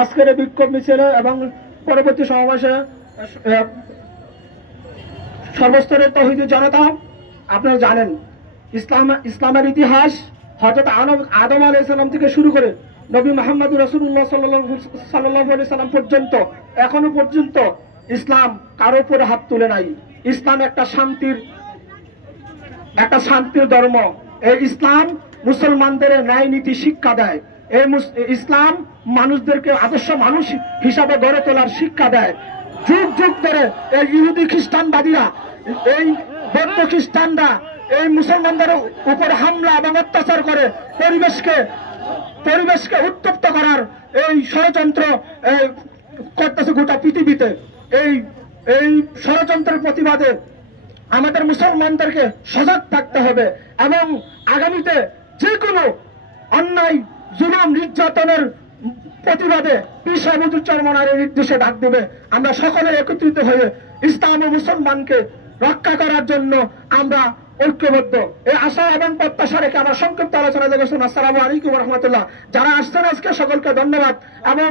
আজকের এই বিক্ষোভ মিছিলে এবং পরবর্তী সমাবেশে সর্বস্তরের তৌহিদি জনতা, আপনারা জানেন ইসলামের ইতিহাস হযরত আদম আলাইহিস সালাম থেকে শুরু করে নবী মুহাম্মদ রাসূলুল্লাহ সাল্লাল্লাহু আলাইহি সাল্লাম পর্যন্ত এখনো পর্যন্ত ইসলাম কারো উপরে হাত তুলে নাই। ইসলাম একটা শান্তির ধর্ম। এই ইসলাম মুসলমানদের ন্যায় নীতি শিক্ষা দেয়। এই ইসলাম মানুষদেরকে আদর্শ মানুষ হিসাবে গড়ে তোলার শিক্ষা দেয়। যুগ যুগ ধরে এই ইহুদি খ্রিস্টানবাদীরা, এই বৌদ্ধ খ্রিস্টানরা এই মুসলমানদের উপর হামলা এবং অত্যাচার করে পরিবেশকে উত্তপ্ত করার এই ষড়যন্ত্র করতেছে গোটা পৃথিবীতে। এই ষড়যন্ত্রের প্রতিবাদে আমাদের মুসলমানদেরকে সজাগ থাকতে হবে এবং আগামীতে যে কোনো অন্যায় জুলুম নির্যাতনের প্রতিবাদে পীর সাহেব হুজুর চরমনায়ের নির্দেশে ডাক দেবে। আমরা সকলে একত্রিত হয়ে ইসলাম ও মুসলমানকে রক্ষা করার জন্য আমরা ঐক্যবদ্ধ। এই আশা এবং প্রত্যাশা রেখে আমরা সংক্ষিপ্ত আলোচনা দেখেছেন। আসসালামু আলাইকুম ওয়া রাহমাতুল্লাহ। যারা আসছেন আজকে সকলকে ধন্যবাদ এবং